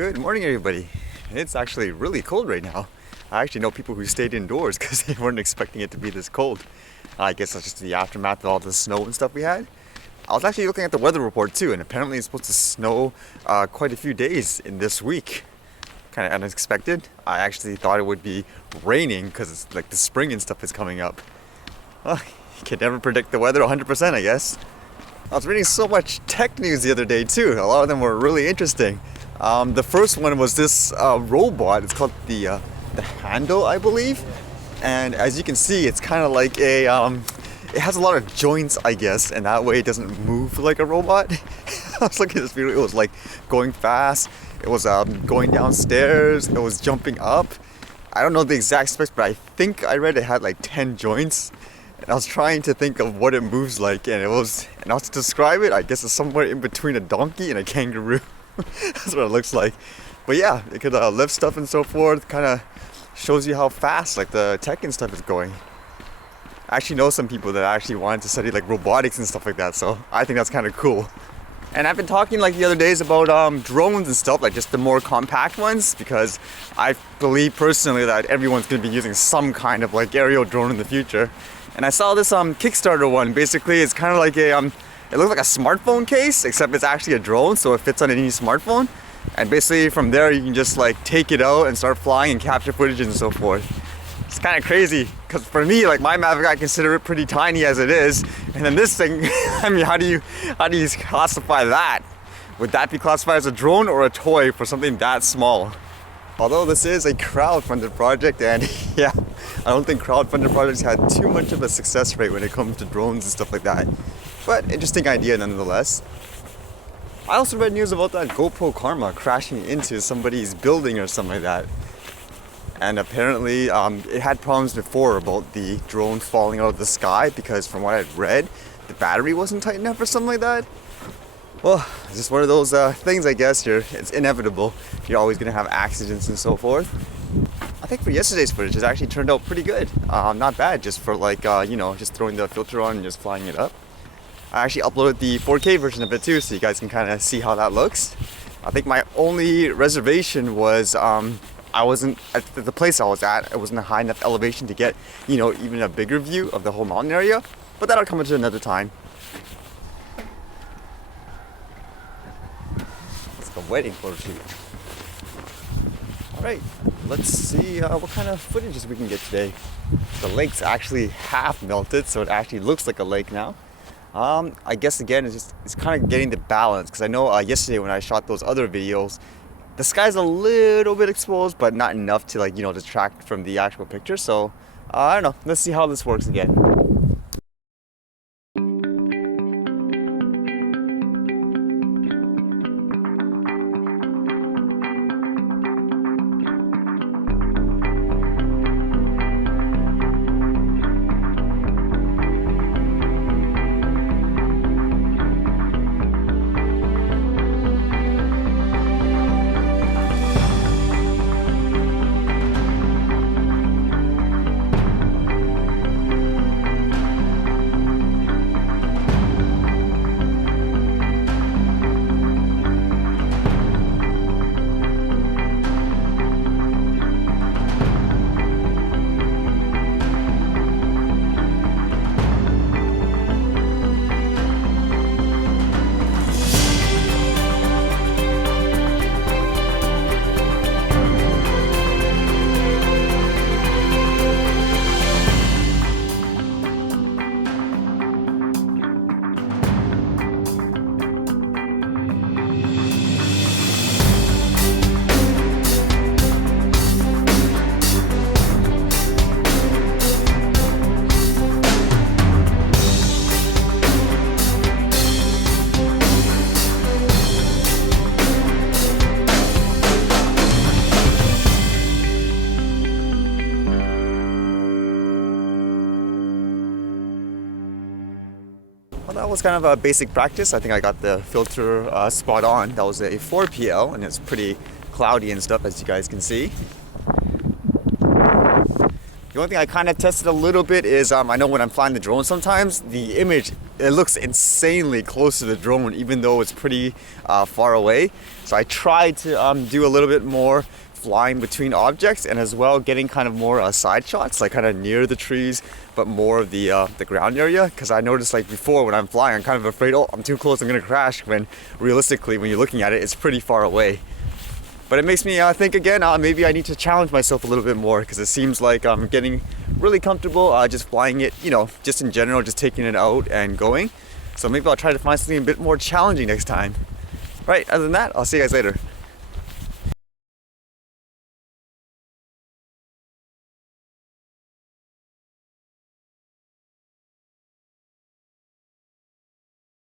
Good morning, everybody. It's actually really cold right now. I actually know people who stayed indoors because they weren't expecting it to be this cold. I guess that's just the aftermath of all the snow and stuff we had. I was actually looking at the weather report too, and apparently it's supposed to snow quite a few days in this week. Kind of unexpected. I actually thought it would be raining because it's like the spring and stuff is coming up. Well, you can never predict the weather 100%, I guess. I was reading so much tech news the other day too. A lot of them were really interesting. The first one was this robot. It's called the Handle, I believe. And as you can see, it's kind of like a, it has a lot of joints, I guess, and that way it doesn't move like a robot. I was looking at this video, it was like going fast. It was going downstairs. It was jumping up. I don't know the exact specs, but I think I read it had like 10 joints. And I was trying to think of what it moves like, and I was to describe it, I guess it's somewhere in between a donkey and a kangaroo. That's what it looks like. But yeah, it could lift stuff and so forth. Kind of shows you how fast like the tech and stuff is going. I actually know some people that actually wanted to study like robotics and stuff like that, so I think that's kind of cool. And I've been talking like the other days about drones and stuff, like just the more compact ones, because I believe personally that everyone's going to be using some kind of like aerial drone in the future. And I saw this Kickstarter one. Basically, it's kind of like a it looks like a smartphone case, except it's actually a drone, so it fits on any smartphone. And basically from there you can just like take it out and start flying and capture footage and so forth. It's kind of crazy, because for me, like my Mavic, I consider it pretty tiny as it is, and then this thing, I mean, how do you classify that? Would that be classified as a drone or a toy for something that small? Although this is a crowdfunded project, and yeah, I don't think crowdfunded projects had too much of a success rate when it comes to drones and stuff like that. But interesting idea nonetheless. I also read news about that GoPro Karma crashing into somebody's building or something like that. And apparently it had problems before about the drone falling out of the sky, because from what I'd read, the battery wasn't tight enough or something like that. Well, it's just one of those things, I guess. It's inevitable. You're always going to have accidents and so forth. I think for yesterday's footage, it actually turned out pretty good. Not bad, just for like, just throwing the filter on and just flying it up. I actually uploaded the 4K version of it too, so you guys can kind of see how that looks. I think my only reservation was I wasn't at the place I was at. It wasn't a high enough elevation to get, even a bigger view of the whole mountain area. But that'll come into another time. It's like a wedding photo shoot. All right, let's see what kind of footages we can get today. The lake's actually half melted, so it actually looks like a lake now. I guess again, it's kind of getting the balance, because I know yesterday when I shot those other videos, the sky's a little bit exposed, but not enough to like, detract from the actual picture. So I don't know. Let's see how this works again. Well, that was kind of a basic practice. I think I got the filter spot on. That was a 4PL, and it's pretty cloudy and stuff, as you guys can see. The The only thing I kind of tested a little bit is I know when I'm flying the drone sometimes, the image, it looks insanely close to the drone even though it's pretty far away. So I tried to do a little bit more flying between objects and as well getting kind of more side shots, like kind of near the trees but more of the ground area, because I noticed like before when I'm flying I'm kind of afraid, oh, I'm too close, I'm gonna crash, when realistically when you're looking at it, it's pretty far away. But it makes me think again, maybe I need to challenge myself a little bit more, because it seems like I'm getting really comfortable just flying it, you know, just in general, just taking it out and going. So maybe I'll try to find something a bit more challenging next time. Right, other than that, I'll see you guys later.